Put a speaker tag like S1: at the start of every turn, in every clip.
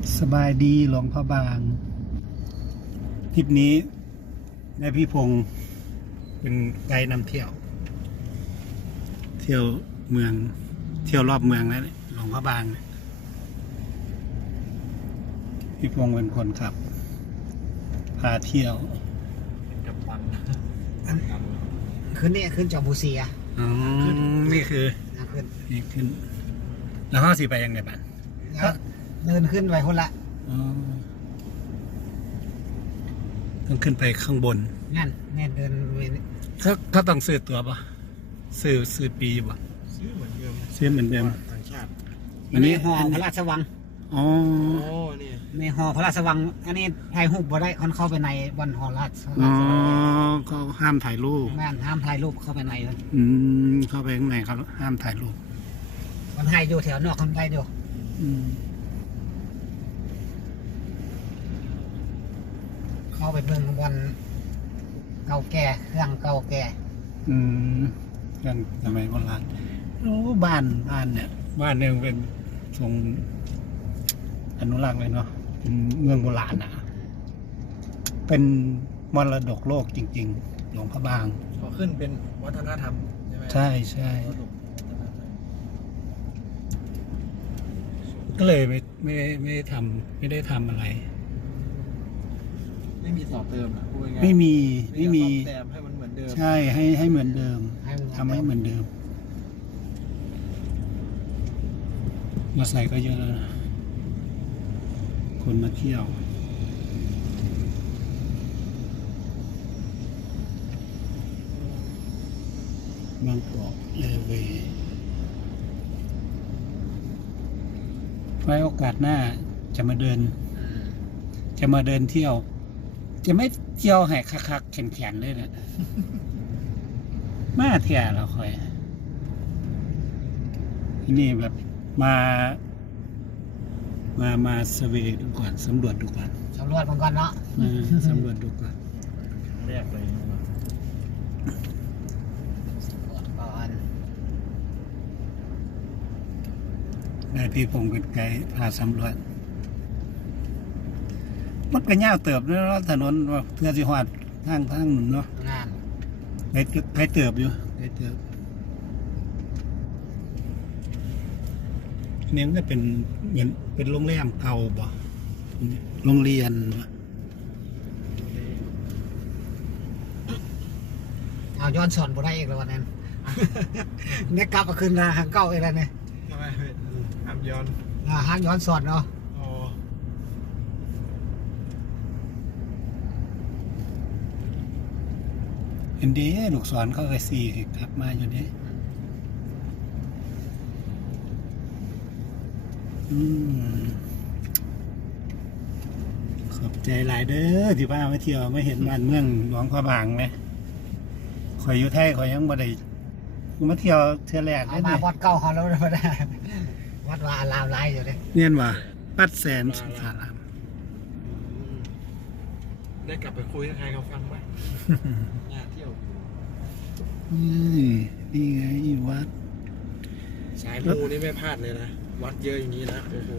S1: สบายดีหลวงพ่อบางทริปนี้นายพี่พงศ์เป็นไกด์นำเที่ยวเมืองเที่ยวรอบเมืองแล้วหลวงพ่อบางพี่พงศ์เป็นคนขับพาเที่ยว
S2: กับตัน
S3: ขึ้นจอบูเซีย
S1: อ๋อนี่คือนี่ขึ้นแล้วห้าสิไปยังไงบ้าง
S3: เดินขึ้นไปคนละ
S1: ต้องขึ้นไปข้างบน
S3: งั้นเดิน
S1: ถ้าต้องซื้อตัวปะซื้อปีปะ
S2: ซื้อเหมือนเ
S1: ดิม
S2: ต่างชาติ
S3: อันนี้หอพระราชวัง
S1: อ๋อ
S2: นี่
S3: ในหอพระราชวังอันนี้ถ่ายรูปบ่ได้คนเข้าไปในบนหอราช
S1: อ๋อเขาห้ามถ่ายรูป
S3: แม่นห้ามถ่ายรูปเข้าไปในเลย
S1: เข้าไปข้างในเขาห้ามถ่ายรูป
S3: คนไทยอยู่แถวนอกคนไทยอยู่เข้าไปเบิ่งบนเก่าแก่เครื่องเก่าแก่
S1: กันสมัยโบราณโอ้บ้านเนี่ยบ้านเนี่ยเป็นทรงอนุรักษ์เลยเนาะเป็นเมืองโบราณนะเป็นมรดกโลกจริงๆหลวงพระบาง
S2: พอขึ้นเป็นวัฒนธรรมใช่ไหม
S1: ใช่ก็เลยไม่ได้ทำอะไร
S2: ไม่มีต่อเติมนะพูดง่าย
S1: ไม่มี
S2: แต่ให้มันเหมือนเดิม
S1: ใช่ให้เหมือนเดิมทำให้เหมือนเดิมมาใส่ก็เยอะแล้วนะคนมาเที่ยวบางกอกเลเวไว้โอกาสหน้าจะมาเดินเที่ยวจะไม่เที่ยวให้คักๆแข็งๆเลยเนี่ยมาเที่ยวเราคอยที่นี่แบบมาเซอร์เวย์ดูก่อนสำรวจดูก่อน
S3: สำรวจมันก่อนเนาะ
S1: สำรวจดูก่อน
S2: แรกเลย
S3: สำรวจก่อน
S1: ได้พี่พงศ์เป็นไกด์พาสำรวจมันก็ยาวเติบเนาะถนนว่าเพื่อสิฮอดทางเนาะไปเติบอยู่ไปเติบเนี่ยก็เป็นเหมือนเป็นโรงแรมเก่าบ่โรงเรียน
S3: เอาย้อนสอนบ่ได้อีกแล้ววันนั้นเนี่ยกลับมาขึ้นทางเก่าอีกแล้วเนี่ย
S2: ทำไมห้ามย้อน
S3: ห้ามย้อนสอนเนาะ
S1: เห็นดีลูกศรเขาก็สี่กลับมาอยู่นี่ขอบใจหลายเด้อที่พามาเที่ยวไม่เห็นบ้านเมืองหลวงพระบางไหมข่อยอยู่ไทยข่อยยังบ่ได้มาเที่ยวเที่ยวแรก
S3: เลยมาวัดเก่าเขาแล้วไม่ได้วัดว่าอารามไรอยู่เลย
S1: เนี่ยว่าวัดแสนสุขาราม
S2: ได้กลับไปคุยกับใครเขาฟังไหมน่าเที่ยว
S1: นี่ไงวัด
S2: สายมูนี่ไม่พลาดเลยนะวัดเยอะอย่างนี้นะโอ้โห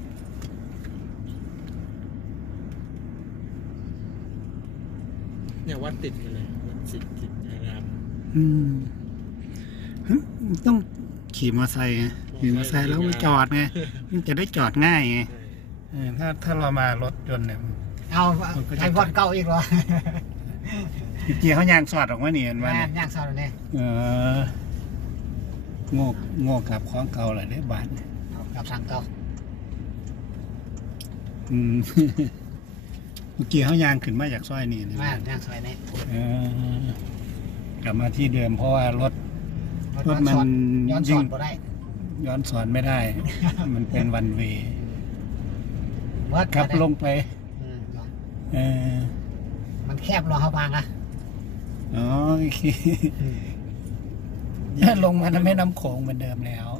S2: เนี่ยวัดติดกันเลยวัดสิทธิอาราม
S1: ต้องขี่มอเตอร์ไซค์แล้วไปจอดไงมันจะได้จอดง่ายไงถ้าเรามารถยนต์เนี่ย
S3: เอาไอ้วัดเก่าอีกเหรอ
S1: เกี่ยวเขาย่างสอดออกมาเนี่ยมัน
S3: ย่างสอดเลย
S1: โง่กับของเก่าอะไรได้บ้าน
S3: กับสั่งเก่า
S1: เมื่อกี้เขาย่างขึ้นมาจากซอยนี่
S3: ย่างซอยนี้
S1: กลับมาที่เดิมเพราะว่ารถมัน
S3: ย้อนสอนไม่ได้
S1: ย้อนสอนไม่ได้มันเป็นวันเวย์ขับลงไป
S3: มันแคบรอเขาพังอ่ะ
S1: โอเคลงมาทำให้น้ำโขงเหมือนเดิมแล้ว